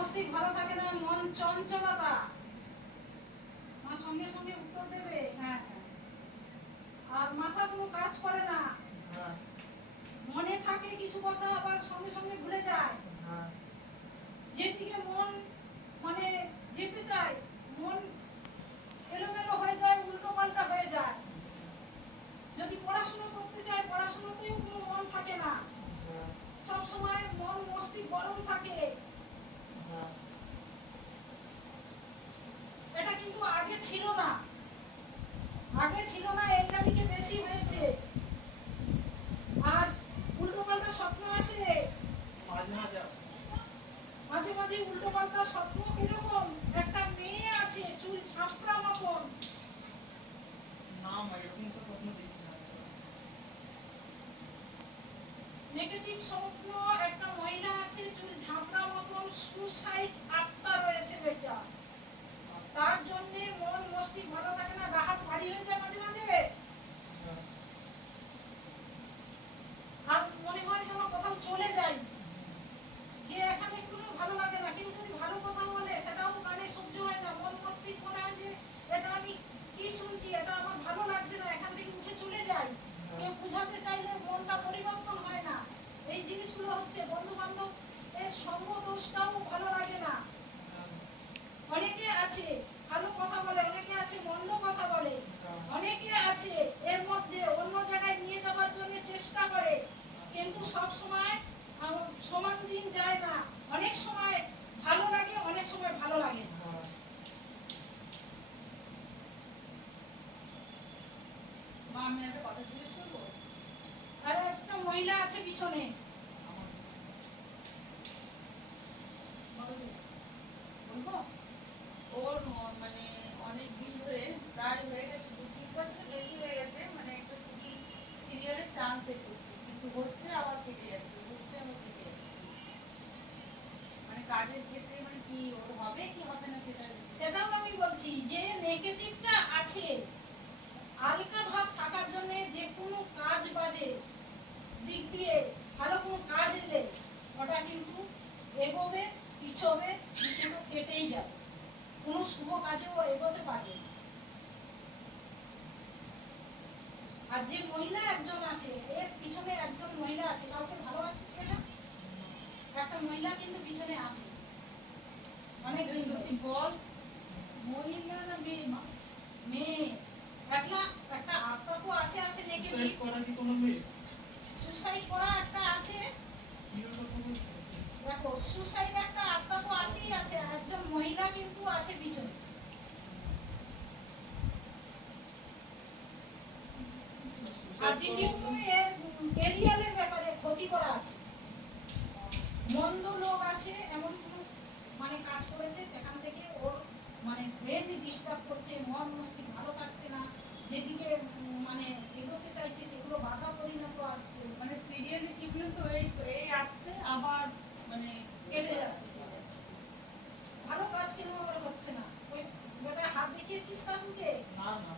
মস্তিষ্ক ভালো থাকে না, মন চঞ্চলতা, মা সঙ্গে সঙ্গে উত্তর দেবে। হ্যাঁ হ্যাঁ। আর মাথা কোনো কাজ করে না, মনে থাকে কিছু কথা আবার সঙ্গে সঙ্গে ভুলে যায়। যেদিকে মন মানে যেতে চায়, মন এলোমেলো হয়ে যায়, উল্টো পাল্টা হয়ে যায়। যদি পড়াশোনা করতে চায়, পড়াশোনাতেও কোনো মন থাকে না, সব সময় মন মস্তিষ্ক গরম থাকে। এটা কিন্তু আগে ছিল না, আগে ছিল না, এইটা দিকে বেশি হয়েছে। আর উল্টো পাল্টা স্বপ্ন আসে মাঝে মাঝে, উল্টো পাল্টা স্বপ্ন। এরকম একটা মেয়ে আছে চুল ছাপড়া মতন, নেগেটিভ স্বপ্ন। একটা মহিলা আছে চুল ঝাপড়া মতন, সুসাইড আত্মা রয়েছে বেটা। তার জন্য মন মস্তিষ্ক ভালো থাকে না, গা হাত ভারী হয়ে যায় মাঝে মাঝে। আর মনে হয় যেন কোথাও চলে যাই, যে এখানে কোনো ভালো লাগে না। কেউ যদি ভালো কথা বলে সেটাও কানে সহ্য হয় না, মন মস্তিষ্ক মনে হয় যে এটা আমি কি শুনছি, এটা আমার ভালো লাগছে না, এখান থেকে উঠে চলে যাই। কেউ বুঝাতে চাইলে মনটা পরিবর্তন হয় না। এই জিনিসগুলো হচ্ছে বন্ধু বান্ধব এর সঙ্গ দোষটাও ভালো লাগে না। অনেকে আছে ভালো কথা বলে, অনেকে আছে মন্দ কথা বলে, অনেকে আছে এর মধ্যে অন্য জায়গায় নিয়ে যাওয়ার জন্য চেষ্টা করে, কিন্তু সব সময় সমান দিন যায় না। অনেক সময় ভালো লাগে, অনেক সময় ভালো লাগে না। মা, আমি একটা কথা জিজ্ঞেস করবো? আরে একটা মহিলা আছে পিছনে, বলবো? ওর মানে অনেক দিন ধরে, প্রায় হয়ে গেছে 2-3 বছর বেশি হয়ে গেছে, মানে একটা সিরিয়ালের চান্স এ করছে, কিন্তু হচ্ছে আবার কেটে যাচ্ছে, হচ্ছে আবার কেটে যাচ্ছে। মানে কাজের ক্ষেত্রে মানে কি ওর হবে কি হবে না সেটাও আমি বলছি যে নেগেটিভটা আছে। আলকা ভাব থাকার জন্য যে কোনো কাজ বাজে দিক দিয়ে ভালো কোনো কাজ এলে ওটা কিন্তু এগোবে, পিছবে, কিন্তু কেটেই যাবে, কোনো শুভ কাজেও এগোতে পারবে না। আর যে মহিলা একজন আছে, এর পিছনে একজন মহিলা আছে, কাউকে ভালোবাসিস না, একটা মহিলা কিন্তু পিছনে আছে অনেক দিন ধরে। বল, মহিলা না মেয়ে? মা, মেয়ে। একলা একটা আত্মা তো আছে, আছে নেগেটিভ। সুসাইড করা একটা আছে, দেখো সুসাইড একটা আত্মা তো আছেই আছে, একজন মহিলা কিন্তু আছে পিছনে। আর দ্বিতীয়ত এর এরিয়ালের ব্যাপারে ক্ষতি করা আছে, মন্দ লোক আছে, এমন কোন মানে কাজ করেছে সেখান থেকে ওর মানে ব্রেন ডিস্টার্ব করছে, মন মস্তিষ্ক ভালো থাকছে না, যেদিকে মানে এগোতে চাইছে সেগুলো বাধা পরিণত আসছে। মানে সিরিয়ালে কি বলতো, এই আসতে আবার মানে কেটে যাচ্ছে, ভালো কাজ কেন হচ্ছে না। ওই বেটা হাত দেখিয়েছিস কাকুকে? না না